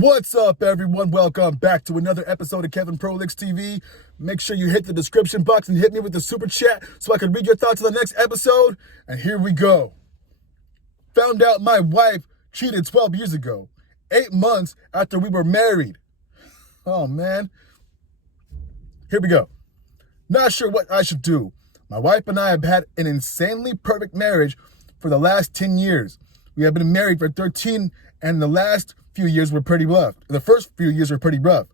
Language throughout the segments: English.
What's up, everyone? Welcome back to another episode of Kevin Prolix TV. Make sure you hit the description box and hit me with the super chat so I can read your thoughts on the next episode. And here we go. Found out my wife cheated 12 years ago, 8 months after we were married. Oh, man. Here we go. Not sure what I should do. My wife and I have had an insanely perfect marriage for the last 10 years. We have been married for 13, and the last few years were pretty rough. The first few years were pretty rough.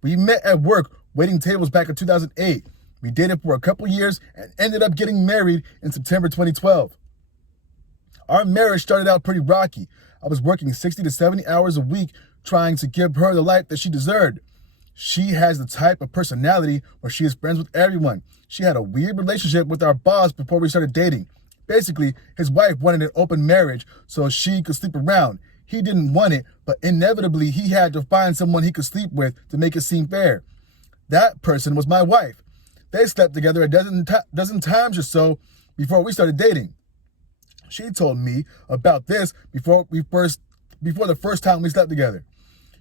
We met at work waiting tables back in 2008. We dated for a couple years and ended up getting married in September 2012. Our marriage started out pretty rocky. I was working 60 to 70 hours a week trying to give her the life that she deserved. She has the type of personality where she is friends with everyone. She had a weird relationship with our boss before we started dating. Basically, his wife wanted an open marriage so she could sleep around. He didn't want it, but inevitably he had to find someone he could sleep with to make it seem fair. That person was my wife. They slept together a dozen times or so before we started dating. She told me about this before the first time we slept together.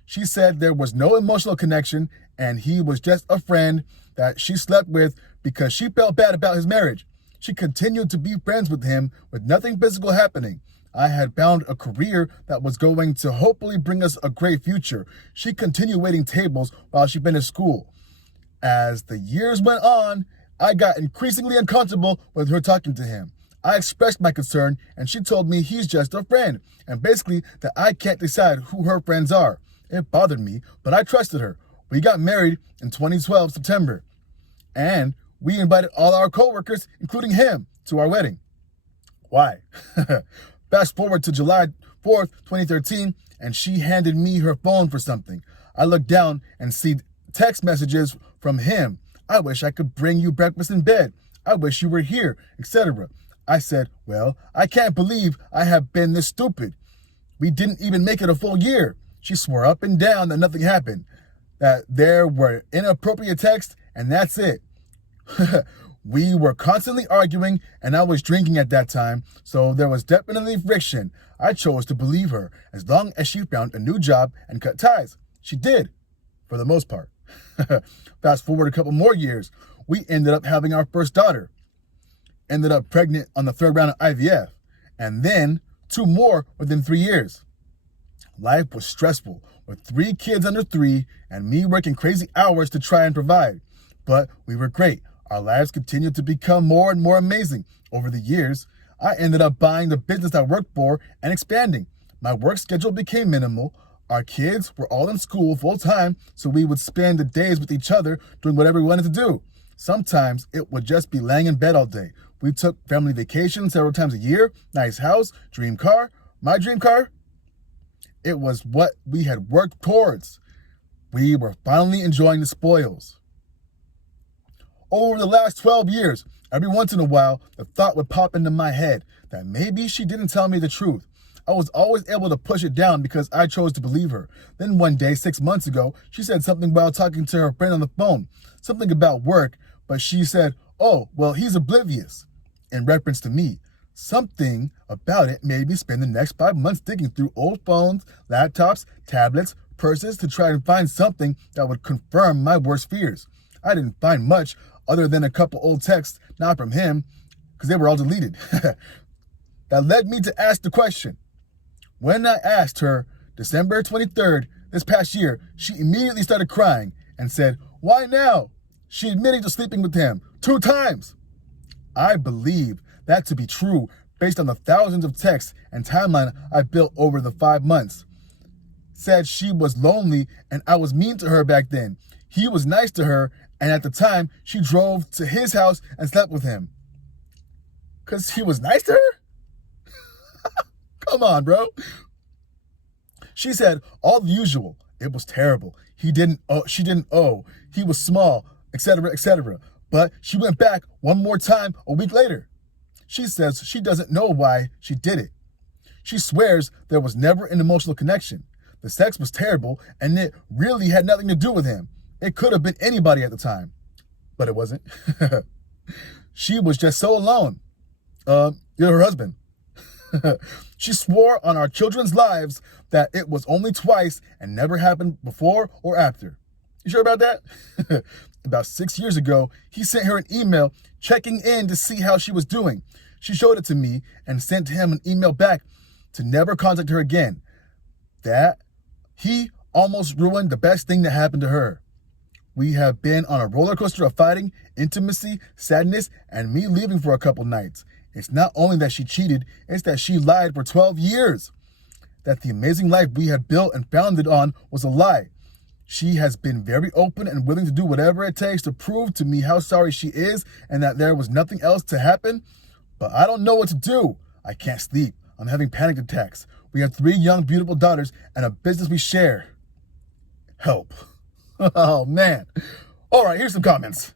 She said there was no emotional connection and he was just a friend that she slept with because she felt bad about his marriage. She continued to be friends with him with nothing physical happening. I had found a career that was going to hopefully bring us a great future. She continued waiting tables while she finished school. As the years went on, I got increasingly uncomfortable with her talking to him. I expressed my concern and she told me he's just a friend and basically that I can't decide who her friends are. It bothered me, but I trusted her. We got married in 2012 September and we invited all our coworkers, including him, to our wedding. Why? Fast forward to July 4th, 2013, and she handed me her phone for something. I looked down and see text messages from him. I wish I could bring you breakfast in bed. I wish you were here, etc. I said, well, I can't believe I have been this stupid. We didn't even make it a full year. She swore up and down that nothing happened, that there were inappropriate texts, and that's it. We were constantly arguing and I was drinking at that time, so there was definitely friction. I chose to believe her as long as she found a new job and cut ties. She did, for the most part. Fast forward a couple more years, we ended up having our first daughter. Ended up pregnant on the third round of IVF, and then 2 more within 3 years. Life was stressful with 3 kids under 3 and me working crazy hours to try and provide. But we were great. Our lives continued to become more and more amazing. Over the years, I ended up buying the business I worked for and expanding. My work schedule became minimal. Our kids were all in school full time, so we would spend the days with each other doing whatever we wanted to do. Sometimes it would just be laying in bed all day. We took family vacations several times a year, nice house, dream car, my dream car. It was what we had worked towards. We were finally enjoying the spoils. Over the last 12 years, every once in a while, the thought would pop into my head that maybe she didn't tell me the truth. I was always able to push it down because I chose to believe her. Then one day, 6 months ago, she said something while talking to her friend on the phone, something about work, but she said, oh, well, he's oblivious, in reference to me. Something about it made me spend the next 5 months digging through old phones, laptops, tablets, purses to try and find something that would confirm my worst fears. I didn't find much other than a couple old texts, not from him, because they were all deleted. That led me to ask the question. When I asked her, December 23rd, this past year, she immediately started crying and said, why now? She admitted to sleeping with him 2 times. I believe that to be true based on the thousands of texts and timeline I built over the 5 months. Said she was lonely and I was mean to her back then. He was nice to her, and at the time, she drove to his house and slept with him. 'Cause he was nice to her? Come on, bro. She said all the usual. It was terrible. She didn't owe. He was small, etc., etc. But she went back one more time a week later. She says she doesn't know why she did it. She swears there was never an emotional connection. The sex was terrible, and it really had nothing to do with him. It could have been anybody at the time, but it wasn't. She was just so alone. You're her husband. She swore on our children's lives that it was only twice and never happened before or after. You sure about that? About 6 years ago, he sent her an email checking in to see how she was doing. She showed it to me and sent him an email back to never contact her again. That he almost ruined the best thing that happened to her. We have been on a roller coaster of fighting, intimacy, sadness, and me leaving for a couple nights. It's not only that she cheated, it's that she lied for 12 years. That the amazing life we had built and founded on was a lie. She has been very open and willing to do whatever it takes to prove to me how sorry she is and that there was nothing else to happen. But I don't know what to do. I can't sleep. I'm having panic attacks. We have 3 young, beautiful daughters and a business we share. Help. Oh, man. All right, here's some comments.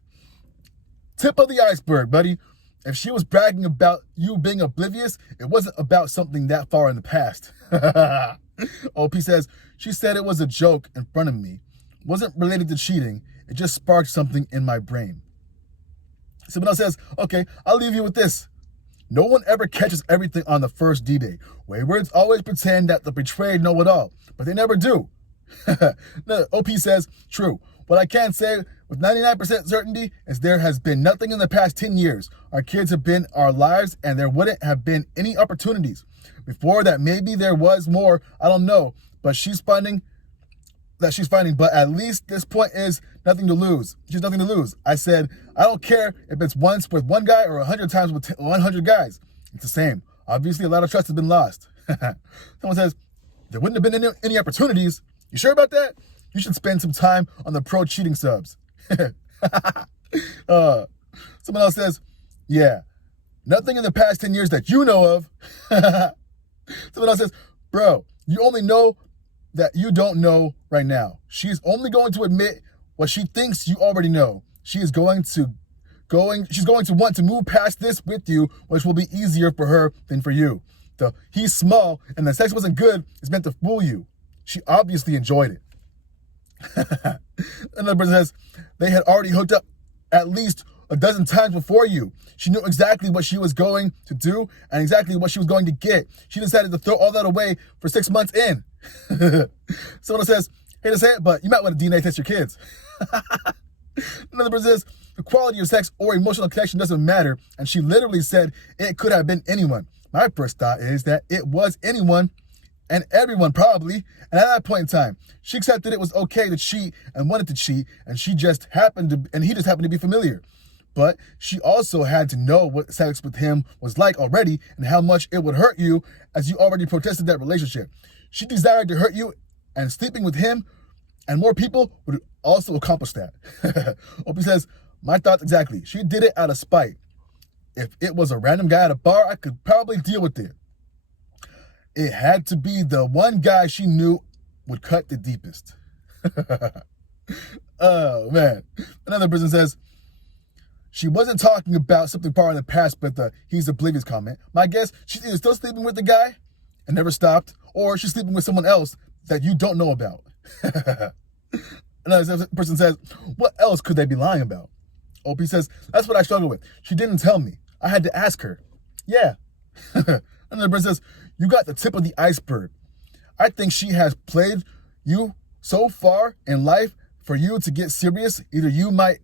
Tip of the iceberg, buddy. If she was bragging about you being oblivious, it wasn't about something that far in the past. OP says, she said it was a joke in front of me. Wasn't related to cheating. It just sparked something in my brain. Someone else says, okay, I'll leave you with this. No one ever catches everything on the first D-Day. Waywards always pretend that the betrayed know it all, but they never do. No, OP says, true. What I can say with 99% certainty is there has been nothing in the past 10 years. Our kids have been our lives and there wouldn't have been any opportunities. Before that, maybe there was more, I don't know, but she's finding, but at least this point is nothing to lose. She's nothing to lose. I said, I don't care if it's once with one guy or 100 times with 100 guys. It's the same. Obviously, a lot of trust has been lost. Someone says, there wouldn't have been any opportunities. You sure about that? You should spend some time on the pro cheating subs. Someone else says, yeah, nothing in the past 10 years that you know of. Someone else says, bro, you only know that you don't know right now. She's only going to admit what she thinks you already know. She's going to want to move past this with you, which will be easier for her than for you. The he's small and the sex wasn't good is meant to fool you. She obviously enjoyed it. Another person says, they had already hooked up at least a dozen times before you. She knew exactly what she was going to do and exactly what she was going to get. She decided to throw all that away for 6 months in. Someone says, hate to say it, but you might want to DNA test your kids. Another person says, the quality of sex or emotional connection doesn't matter. And she literally said it could have been anyone. My first thought is that it was anyone and everyone probably. And at that point in time, she accepted it was okay to cheat and wanted to cheat. And he just happened to be familiar. But she also had to know what sex with him was like already and how much it would hurt you as you already protested that relationship. She desired to hurt you, and sleeping with him and more people would also accomplish that. Opie says, my thoughts exactly. She did it out of spite. If it was a random guy at a bar, I could probably deal with it. It had to be the one guy she knew would cut the deepest. Oh, man. Another person says, she wasn't talking about something far in the past, but he's oblivious comment. My guess, she's either still sleeping with the guy and never stopped, or she's sleeping with someone else that you don't know about. Another person says, what else could they be lying about? OP says, that's what I struggle with. She didn't tell me. I had to ask her. Yeah. Another person says, you got the tip of the iceberg. I think she has played you so far in life for you to get serious. Either you might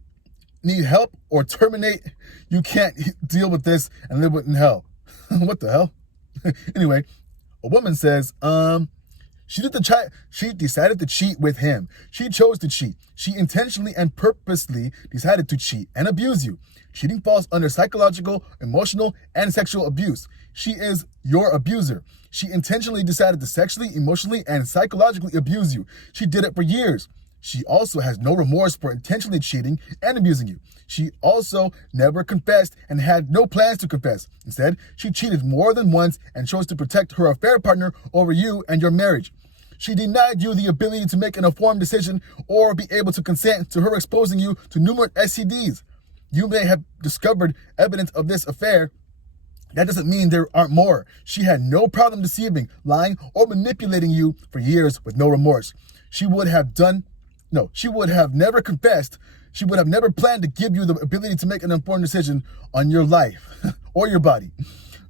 need help or terminate. You can't deal with this and live in hell. What the hell? Anyway, a woman says, she decided to cheat with him. She chose to cheat. She intentionally and purposely decided to cheat and abuse you. Cheating falls under psychological, emotional, and sexual abuse. She is your abuser. She intentionally decided to sexually, emotionally, and psychologically abuse you. She did it for years. She also has no remorse for intentionally cheating and abusing you. She also never confessed and had no plans to confess. Instead, she cheated more than once and chose to protect her affair partner over you and your marriage. She denied you the ability to make an informed decision or be able to consent to her exposing you to numerous STDs. You may have discovered evidence of this affair. That doesn't mean there aren't more. She had no problem deceiving, lying, or manipulating you for years with no remorse. She would have never confessed. She would have never planned to give you the ability to make an informed decision on your life or your body.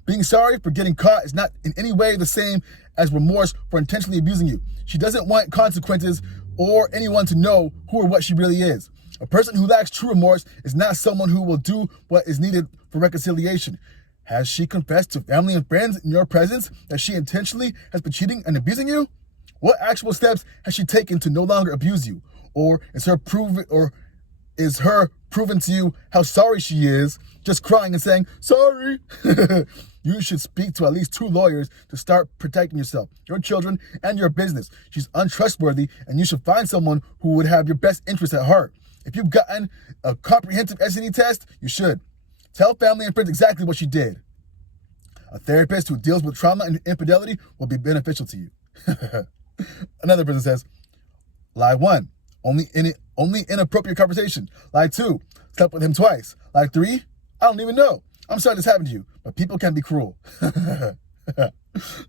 Being sorry for getting caught is not in any way the same as remorse for intentionally abusing you. She doesn't want consequences or anyone to know who or what she really is. A person who lacks true remorse is not someone who will do what is needed for reconciliation. Has she confessed to family and friends in your presence that she intentionally has been cheating and abusing you? What actual steps has she taken to no longer abuse you? Or is her proven to you how sorry she is, just crying and saying, sorry? You should speak to at least 2 lawyers to start protecting yourself, your children, and your business. She's untrustworthy, and you should find someone who would have your best interests at heart. If you've gotten a comprehensive STD test, you should. Tell family and friends exactly what she did. A therapist who deals with trauma and infidelity will be beneficial to you. Another person says, lie 1, only inappropriate conversation. Lie 2, slept with him twice. Lie 3, I don't even know. I'm sorry this happened to you, but people can be cruel.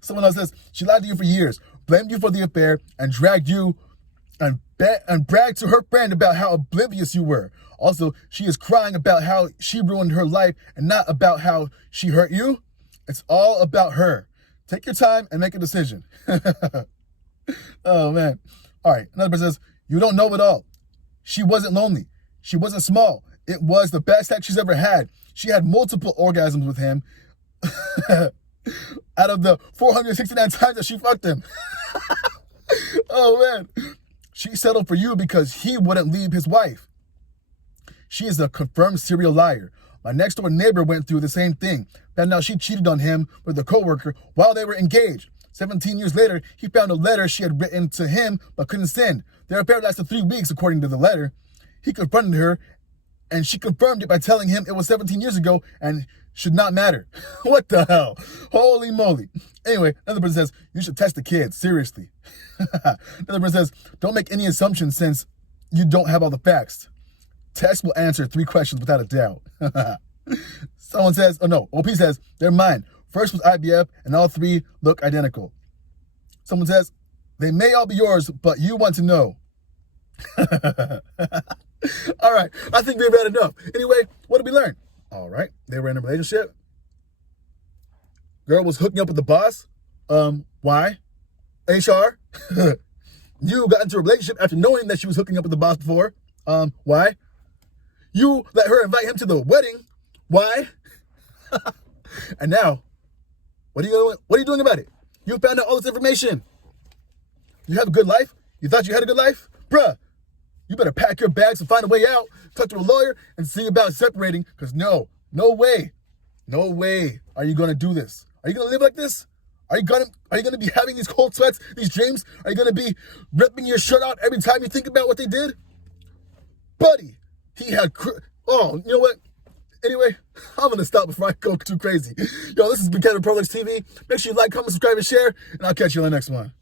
Someone else says, she lied to you for years, blamed you for the affair, and dragged you and bragged to her friend about how oblivious you were. Also, she is crying about how she ruined her life and not about how she hurt you. It's all about her. Take your time and make a decision. Oh, man. All right. Another person says, you don't know it all. She wasn't lonely. She wasn't small. It was the best sex she's ever had. She had multiple orgasms with him out of the 469 times that she fucked him. Oh, man. She settled for you because he wouldn't leave his wife. She is a confirmed serial liar. My next door neighbor went through the same thing. Found out she cheated on him with a coworker while they were engaged. 17 years later, he found a letter she had written to him but couldn't send. Their affair lasted 3 weeks, according to the letter. He confronted her, and she confirmed it by telling him it was 17 years ago and should not matter. What the hell? Holy moly. Anyway, another person says, you should test the kids, seriously. Another person says, don't make any assumptions since you don't have all the facts. Test will answer 3 questions without a doubt. Someone says, OP says, they're mine. First was IVF, and all 3 look identical. Someone says, they may all be yours, but you want to know. All right, I think we've had enough. Anyway, what did we learn? All right, they were in a relationship. Girl was hooking up with the boss. Why? HR. You got into a relationship after knowing that she was hooking up with the boss before. Why? You let her invite him to the wedding. Why? And now, what are you doing about it? You found out all this information. You have a good life? You thought you had a good life? Bruh, you better pack your bags and find a way out, talk to a lawyer, and see about separating, because no way are you going to do this. Are you going to live like this? Are you gonna be having these cold sweats, these dreams? Are you going to be ripping your shirt out every time you think about what they did? Buddy, he had... you know what? Anyway, I'm going to stop before I go too crazy. Yo, this has been Kevin Prolix TV. Make sure you like, comment, subscribe, and share, and I'll catch you on the next one.